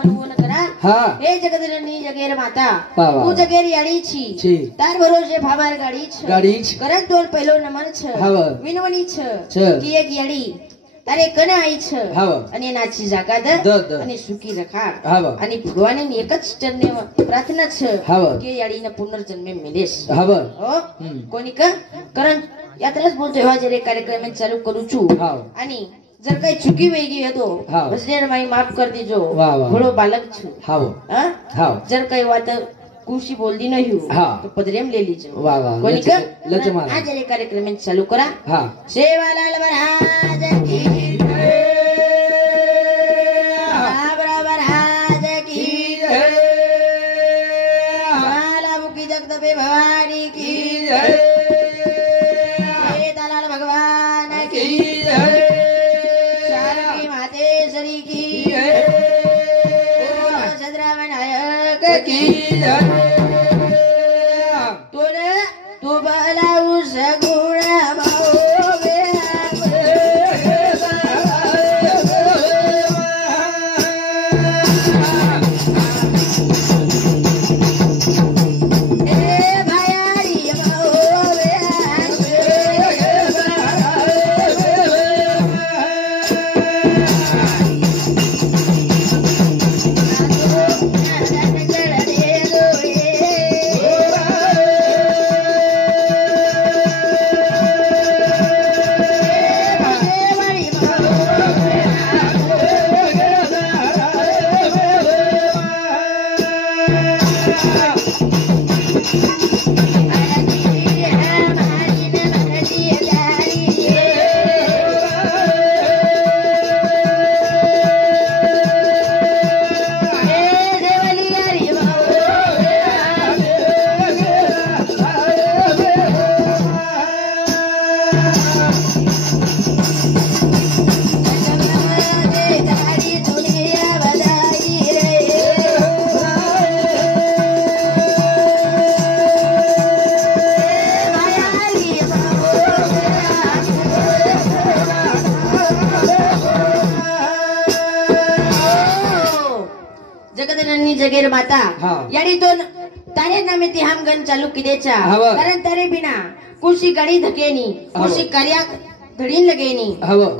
मनवून करा हे जगदजननी जगेर माता तू जगेर याडी छी तार भरोसे फाबार गाडी करत दोन पहिलो नमन छ विनवणी छ की एक याडी तारे कने आई छ आणि नाची जागा द आणि सुखी रखा आणि भगवाने एकच चरणे प्रार्थना छ की याडीने पुनर्जन्मे मिलेस हो कोणी का कारण यात्राच बोलतोय हा जरे कार्यक्रम चालू करू छु आणि जर काही चुकी वेगी येतो भजनेर माई माफ कर दीजो घोडो बालक छु जर काही वात कुशी बोलदी नाही तो पदरेम ले लीजो कोणी का आज जरे कार्यक्रम चालू करा सेवालाल महाराज की भवानी की जय दलाल भगवान की जय शारदी मातेश्वरी की जय सदरा विनायक की जय तू बलाऊ सगुण जगेर माता याडी दोन तारे नामे ती हमगन चालू किदेचा कारण तारे बिना कुशी गाडी धकेनी कुशी कार्या धडीन लगेनी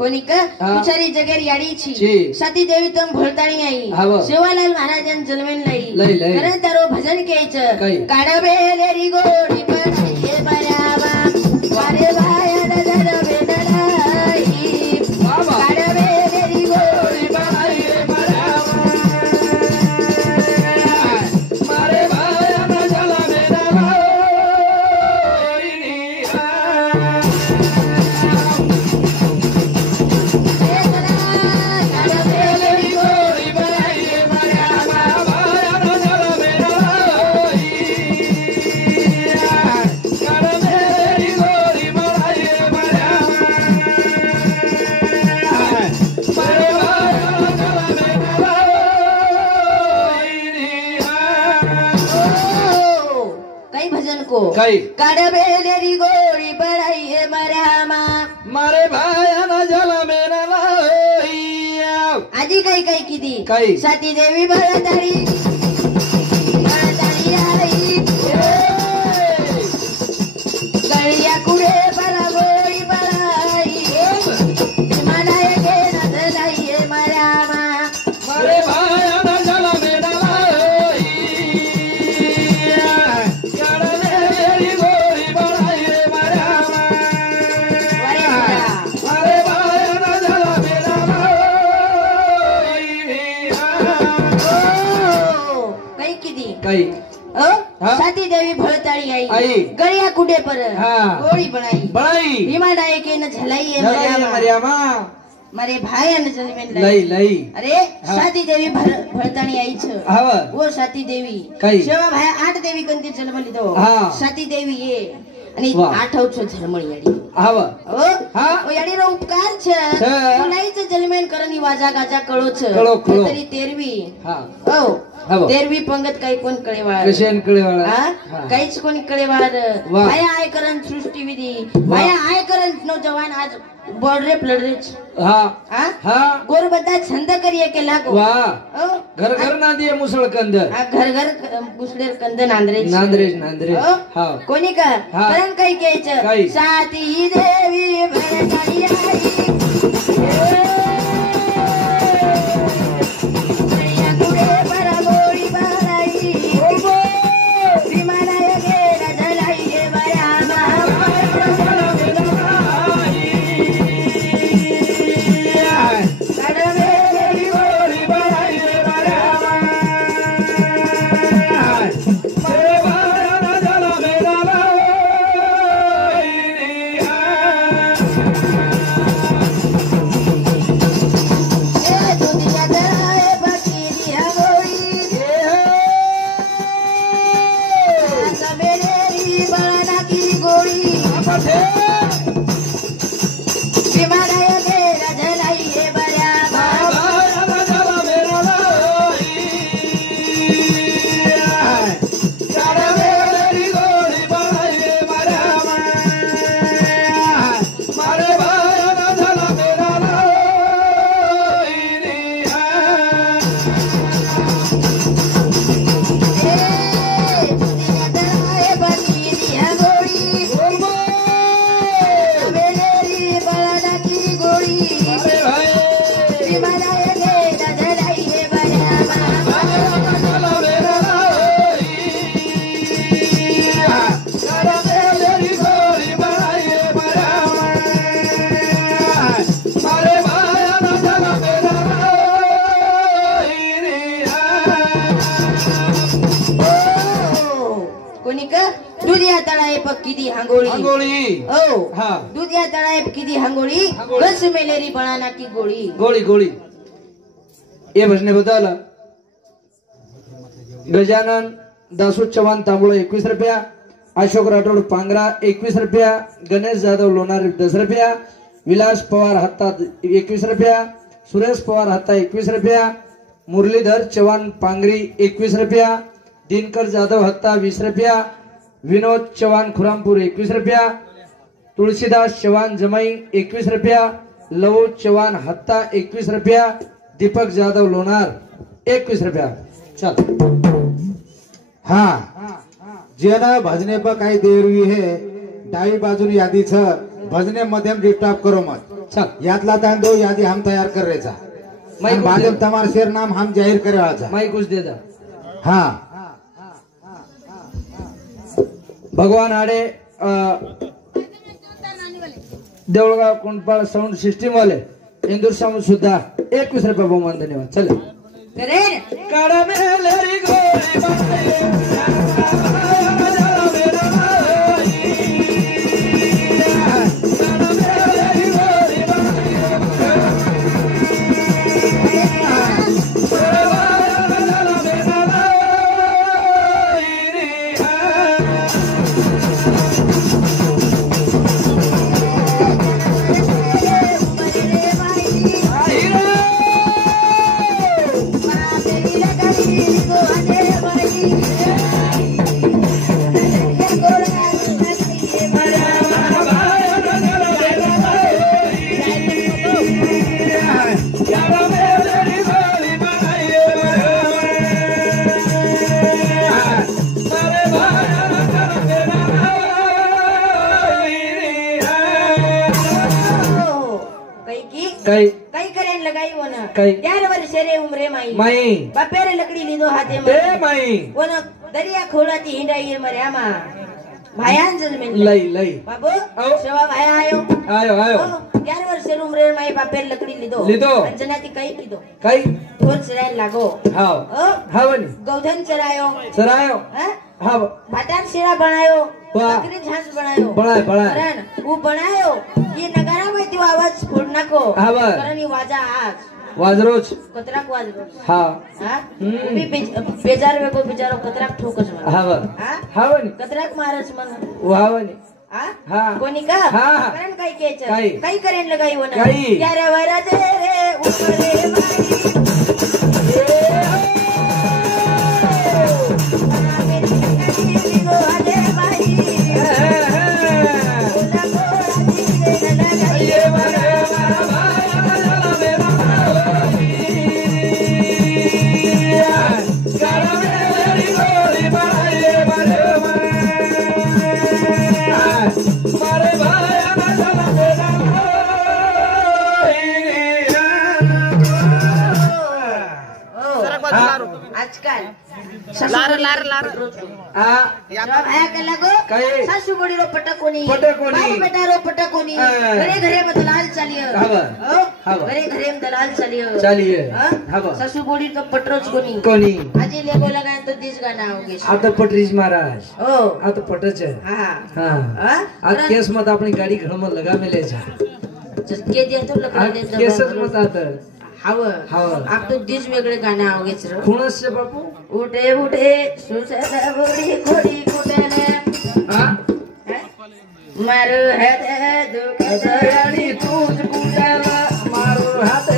कोणी का बिचारी जगेर याडी छी सती देवी तुम भोलताणी आई सेवालाल महाराजन जन्मेन लई कारण तारो भजन केच काढबे लेरी गोडी पण हे बरावा वारे बाया नजर बेदलाई काढबे लेरी गोडी पण हे बरावा काढबे लेरी गोडी पडाई हे मरामा मारे भाया जल मेरा आधी काही काही किती साती देवी भरतारी आई गळ्या कुडे पडा गोडी पडाई मनाय घेना दलाई हे मरामा मारे भाया जल मेरा साती देवी भळताळी आई गळ्या कुडे पर गोळी बनाई भीमा नायके न झलाई मरियामा मारे भाई न जन्मेन लई अरे साती देवी भळताळी आई छ वो साती देवी शेवा भाई 8 देवी कंती जन्मली तो साती देवी ये आणि 8 छ झरमळी याडी ओ याडी रो उपकार छ कोणाईच जन्मेन करनी वाजा गाजा कळो छ तरी 13वी ओ 13वी पंगत काही कोण कळेवाळ कशेन कळेवाळ काहीच कोणी कळेवाळ भाया आय करन सृष्टी विधी भाया आय करन नौजवान आज बोर्डरे प्लडरे हा हा गोर बद्दा छंद करिए के लागो वा घर घर नांदिये मुसळ कंद घर घर मुसळेर कंद नांदरे नांदरे हा कोणी का कारण काही घ्यायचं साती देवी भरताई दुधिया तळाए किती हांगोळी गस मेलेरी बनाना की गोळी गोळी गोळी ये भजने बताला गजानन दासू चव्हाण तांबुळ 21 रुपया अशोक राठोड पांगरा 21 रुपया गणेश जाधव लोणार 10 रुपया विलास पवार हत्ता 21 रुपया सुरेश पवार हत्ता 21 रुपया मुरलीधर चव्हाण पांगरी 21 रुपया दिनकर जाधव हत्ता 20 रुपया विनोद चव्हाण खुरामपूर 21 रुपया तुलसीदास चव्हाण जमाई 21 रुपया लवू चव्हाण हत्ता 21 रुपया दीपक जाधव लोनार 21 रुपया चल हाँ जेना भजने पर काही देर हुई है डावी बाजू यादी छ भजने मध्यम डिस्टर्ब करो मत चल यातला तान दो यादी हम तैयार कर रहे था मैं माध्यम तमार शेर नाम हम जाहिर करे वाला मैं कुछ दे दा हाँ भगवान आडे देवळगाव कोंडपाळ साउंड सिस्टम वाले इंदूर साउंड सुद्धा 21 रुपये बहुमान धन्यवाद चले काड़ा में लेरी गोरी कई करेन लगाई वो ना 11 वर्ष रे उम्रे माई बापेरे लकड़ी लीधो हाथे में वो ना दरिया खोलाती हिंडाई मरे मा भायान जमीन लई बाबू सेवा भाया आयो 11 वर्ष रे उम्रे माई बापेरे लकड़ी लीधो अंजनाती कई कीधो कई ढोल चराय लागो हावनी गौधन चरायो हाँ भाटार शेरा बनायो बकरी झांस बनायो वो बनायो ये नगारा में तो आवाज फोड़ना को करनी वाजा आज वाजरोज कतराक वाजरोज हाँ भी बेजार में को बेचारो कतराक ठोकस मन हावनी कतराक मारस मन हावनी हाँ कोनी का करन काई केच काई करेन लगाई वो ना यार वराजे रे ऊपरे माई आजकाल सासू बोडी रो पटकोनी बेटा रो पटकोनी घरे घरे में दलाल चालियो घरे घरे में दलाल चालियो सासू बोडी तो पटरोच कोनी आजी लेगो लगाय तो दिस गाना होगे आता पटरीज महाराज ओ आता पटच है हां आज केस मत अपनी गाड़ी घर में लगा मिले के दे तो लगा दे केसच मत आता हाव आप तो दिस वेगळे गाणं आवगेच रे कोणच बापू उठे उठे सुसदा बोडी कोडी कुटने मारू हात दुख सयाळी तूच कुटाला मारू हात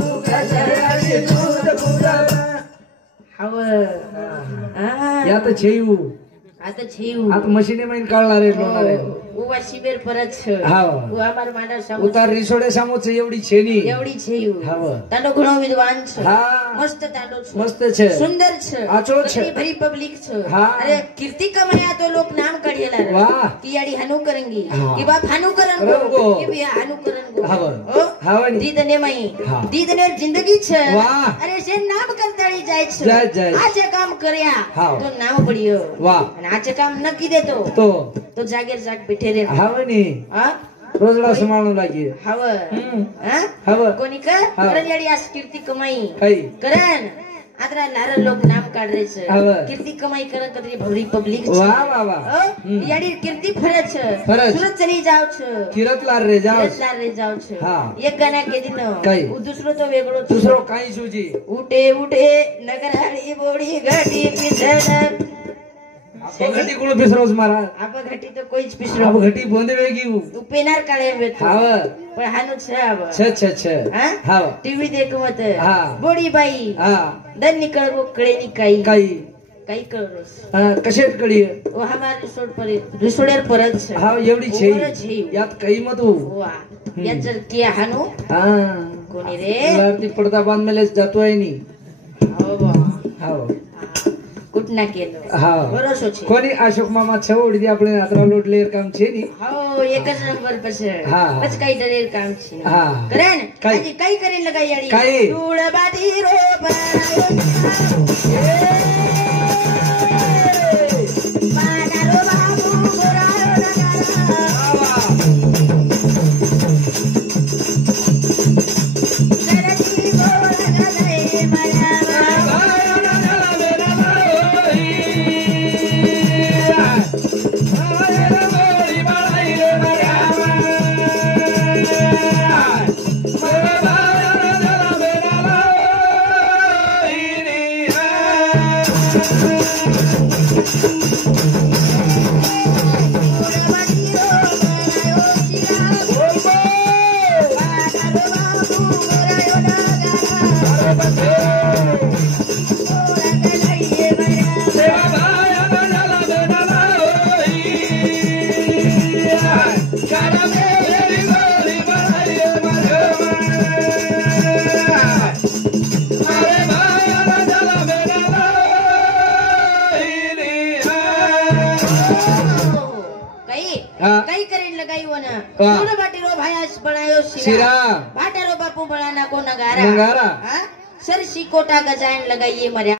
दुख सयाळी तूच कुटाला हाव या तो छेयू आता छेयू आता मशीने में काढणार रे लोणार रे उवा शिबेर परत छ हाव उवा मार मांडा सामो उतार रिसोडे सामोच एवढी छेनी एवढी छेयू हाव तांडो घणो विद्वान छ हा मस्त तांडो छ मस्त छ सुंदर छ आचो छ भरी पब्लिक छ हा अरे कीर्ति कमाया तो लोग नाम काढेला रे वाह की याडी हनु करेंगी की बाप हनु करन गो की बे हनु करन गो हाव ओ हाव दीदने मई दीदने जिंदगी छ वाह अरे से नाम कंटाळी जाय छ जाय आजे काम कर्या हाव तो नाम पडियो वाह आणि आजे काम न की देतो तो जागेर जाग बैठे रे हाव नी रोजला सांभाळू लागी हाव हाव कोणी का करण याडी आज कीर्ती कमाई हाय करण आदरा लार लोक नाम काढरे छ कीर्ती कमाई करन कतरी भरी पब्लिक छ वाह वाह वाह याडी कीर्ती फरज छ सुरत चली जाव छ किरत लार रे जाव छ हां एक गाना के दिन उ दुसरो तो वेगळो दुसरो काही सुजी उठे उठे नगराळी बोडी घाटी पिसड घटी कोण पिसरोज महाराज आप घटी तो कोईच पिसरो आप घटी बोंदे वेगी तू पेनार काळे वेत हाव पण हानु छ अब छ हाव टीव्ही देखो मत हां बोडी बाई हां दन निकळ वो कळे नि काही कळरोस कशेट कडी ओ हमार रिसोडर परत छ हाव एवढी छे यात काही मत वा याचर के हानु हां कोणी रे लारती पडदा बांध मेले जातोय नी हाव कुठना केलो हाव भरोसो छे कोणी अशोक मामा छवडी दी आपले आदरा लोटलेर काम छे नी हाव एकच नंबर पस बस काही डरेर काम छे हां करेन आजी काही करे लगाई याडी काही धूळ बादी रो बनायो मानारो बाबू गोरायो नगारा करती बोला गए माया काही करेन लगाई वना दोनों बाटी रो भाया बनायो सिरा बाटा रो बापू बना को नगारा सर सी कोटा गजाइन लगाइए मर्या